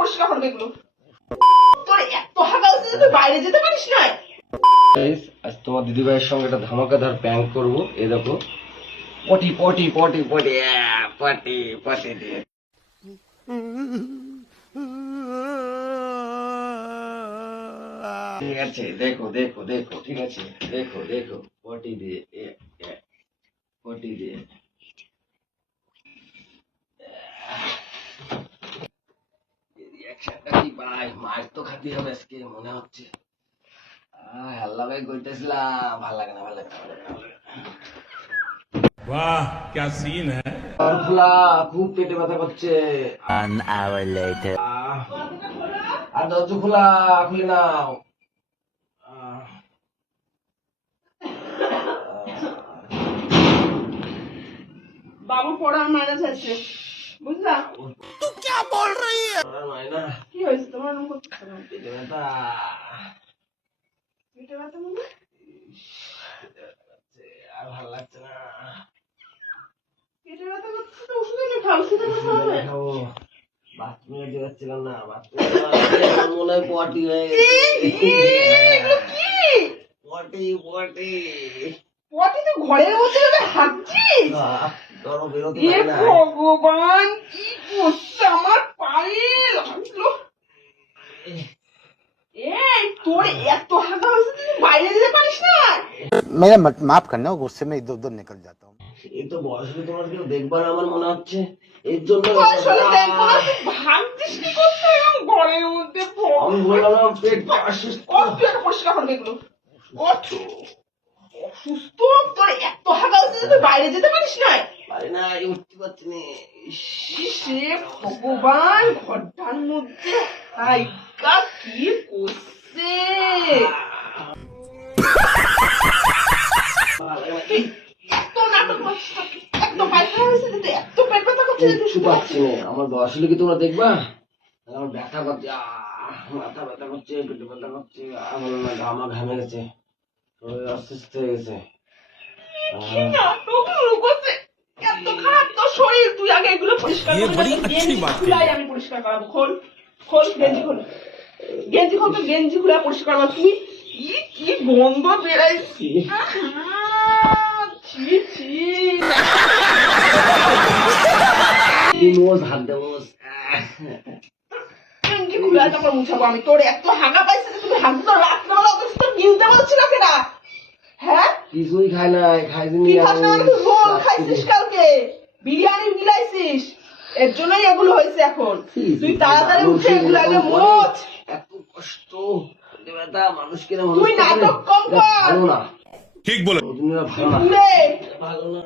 পরিষ্কার করবে এগুলো। তোর এত হাগা হচ্ছে যে তুই বাইরে যেতে পারিস না। আজ তোমার দিদি ভাইয়ের সঙ্গে একটা ধামাকাদার প্র্যাঙ্ক করবো। এই দেখো, পটি পটি পটি পটি পটি পটি দিয়ে ঠিক আছে। দেখো দেখো দেখো, ঠিক আছে, দেখো দেখো, পটি দিয়ে পটি দিয়ে রিয়াকশনটা কি ভাই, মার তো খাতে হবে আজকে মনে হচ্ছে। হাল্লা ভাই কইতেছিলাম, ভাল লাগে না, ভাল লাগে না, ভাল লাগে না। वाह क्या सीन है। ফুলা খুব পেটে ব্যথা করছে। An hour later. আর দরজা খোলা, খুলে নাও। বাবু পড়ার মাইনাস আছে, বুঝলা? तू क्या बोल रही है? মাইনা কি হয়েছে তোমার? এরকম করছো কেন? পেটে ব্যথা। পেটে ব্যথা মানে? আর ভালো লাগছে না। পেটে ব্যথা করছে তো ওষুধ এনে খাও, সেটা করে হবে। বাথরুমে যেতে পারছিলাম না, বাথরুমে মনে হয় পটি হয়ে গেছে। এগুলো কি? পটি পটি পটি তো ঘরের মধ্যে হাঁটছিস? ধরো বেরোতে এ পারি না। ভগবান, কি করছে আমার পায়ে লাগলো। এই তোর এত হাগা হয়েছে তুই বাইরে যেতে পারিস না? मेरा माफ करना, गुस्से में इधर उधर निकल जाता हूँ। এই তো বয়স হলে তোমার কেউ দেখবার আমার মনে হচ্ছে, এর জন্য আসলে দেখবো না, তুই ভাবছিস কি করতে এবং ঘরের মধ্যে আমি বললাম পেট অসুস্থ। তুই একটা পরিষ্কার করবে এগুলো। অসুস্থ, তোর এত হাগা হয়েছে যে তুই বাইরে যেতে পারিস না? পারি না, উঠতে পারছি না। সে ভগবান, ঘরটার মধ্যে হাইকা কি করছে? এত নাটক করছিস, এত পায়খানা হয়েছে যে তুই এত পেট ব্যথা করছে যে তুই উঠতে শুতে পারছি পারছিস না। আমার বয়স হলে কি তোমরা দেখবা? আমার ব্যথা করছে, মাথা ব্যথা করছে, পেটে ব্যথা করছে, ভালো না, ঘামা ঘামে গেছে, শরীর অসুস্থ হয়ে গেছে। কি নাটক শুরু করছে? এত খারাপ তোর শরীর, তুই আগে এগুলো পরিষ্কার ये করে बड़ी দে। अच्छी গেঞ্জি बात খুলাই আমি পরিষ্কার করাবো। খোল খোল, গেঞ্জি খোল, গেঞ্জি খোল, তো গেঞ্জি খুলে পরিষ্কার করাবো। তুই কি গন্ধ বেড়াইছি। ছি ছি। দিমোস, হাত দেবোস। গেঞ্জি খুলে তারপর মুছাবো আমি। তোর এত হাগা পাইছে যে তুই হাগু তো রাত্রেবেলা অত তোর গিলতে বলছি না কেনা? হ্যাঁ, কিছুই খাই নাই, খাইছিনি। তুই খাস না মানে তুই রোল খাইছিস, কালকে বিরিয়ানি মিলাইছিস, এর জন্যই এগুলো হয়েছে এখন। তুই তাড়াতাড়ি উঠে এগুলো আগে মোছ। এত কষ্ট, পেটে ব্যথা, মানুষ কিনা তুই নাটক কম কর। ভালো না, ठीक बोले। ভালো না, উড়ে। ভালো না,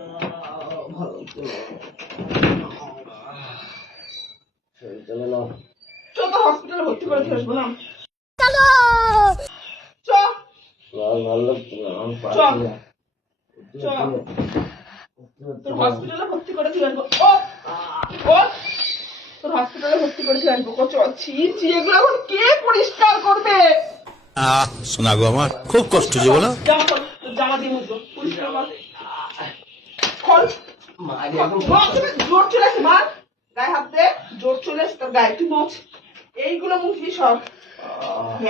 ভালো তো না। শরীর চলে না। চ তো হসপিটালে ভর্তি করে দিয়ে আসবো না? চ ভালো লাগছে না, আমি চ পারছি না। চ, তোর হসপিটালে ভর্তি করে দিয়ে আসবো। ও ও, তোর হসপিটালে ভর্তি করে দিয়ে আসবো। চ, ছি ছি, এগুলো এখন কে পরিষ্কার করবে? सुना गो আমার খুব কষ্ট যে বলো। জামা খোল, তোর জামা দিয়ে মুছবো, পরিষ্কার কর। খোল, মা, আগে এখন জোর চলে আসে, মার গায়ে হাত দে, জোর চলে আসে তোর গায়ে, তুই মোছ। এইগুলো মুছবি সব।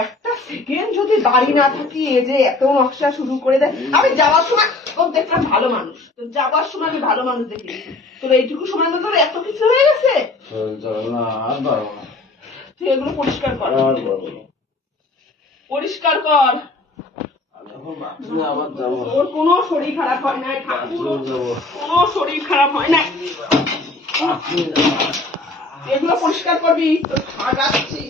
একটা সেকেন্ড যদি দাঁড়িয়ে না থাকি, এ যে এত নকশা শুরু করে দেয়। আমি যাওয়ার সময় তোর দেখলাম ভালো মানুষ, তোর যাওয়ার সময় আমি ভালো মানুষ দেখি, তোর এইটুকু সময় মধ্যে তোর এত কিছু হয়ে গেছে। শরীর চলে না, আর পারবো না, তুই এগুলো পরিষ্কার কর, আর পারবো না। পরিষ্কার কর। আমি এখন বাথরুমে আবার যাবো, তোর কোনো শরীর খারাপ হয় না, ঠাকুর, বাথরুমে যাবো, কোনো শরীর খারাপ হয় না। বাথরুমে যাবো। এগুলো পরিষ্কার করবি, তোর খাগাচ্ছি।